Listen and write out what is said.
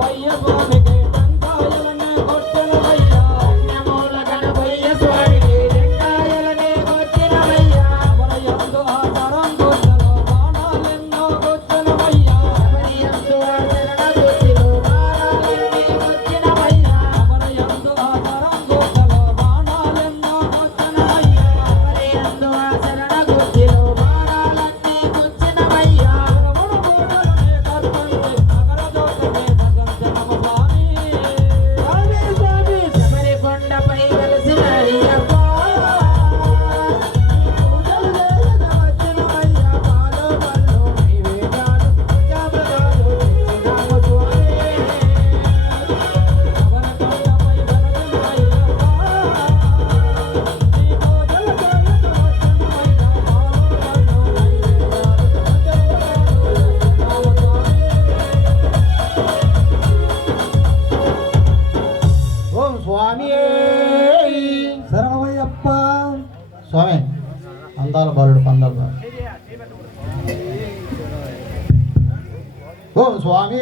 Bahia, Bahia, Bahia. స్వామి అందాల బాలుడు పందాల బాలుడు ఓ స్వామి